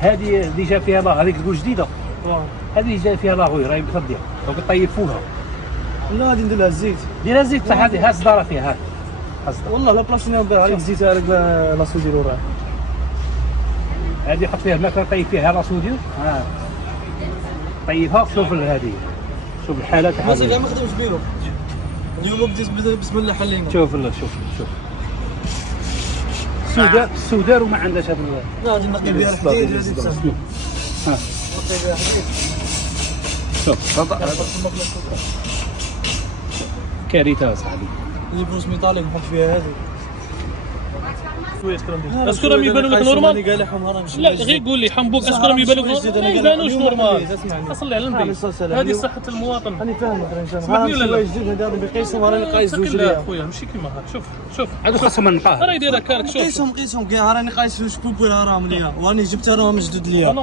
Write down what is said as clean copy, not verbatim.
هذه ديجا فيها لا، هذيك تقول جديده، هذه جا فيها لاغوي راهي مخديه، دونك طيب فوقها. لا غادي ندير لها الزيت. ديرها زيت صح، هذه ها الصداره فيها، ها والله لا بلاصه ندير عليك الزيت هذاك لاصو ديالو راه. هذه حط فيها الماكله طيب فيها لاصو ديالو، ها طيبها. شوف هذه، شوف الحاله تاع مازال كاع ما خدمتش بيرو. اليوم بديت بسم الله حلينا. شوف شوف السودار وما عندهاش هذا. لا غادي نقي بها الحديد هذه بصح. ها نقي بها الحديد. شوف كارثه اصاحبي. اللي بروس ميطاليك نحط فيها هذه. شويه اسكو راهم يبانوا لك نورمال؟ قالحهم راه مش لا غير قول لي حنبوك، اسكو راهم يبانوا لك ما يبانوش نورمال؟ اسمعني. صلي على النبي، هذه صحة المواطن. راني فاهمك راني فاهمك. سمحني ولا لا؟ جديد هذا بقيسهم راني قايس زوج لا ليا. خويا ماشي كيما هكا. شوف هذو خاصهم النقاه. راه يديرها كارك. شوف قيسهم كاع راني قايس واش بوبو راهم ليا وراني جبت راهم جدد ليا.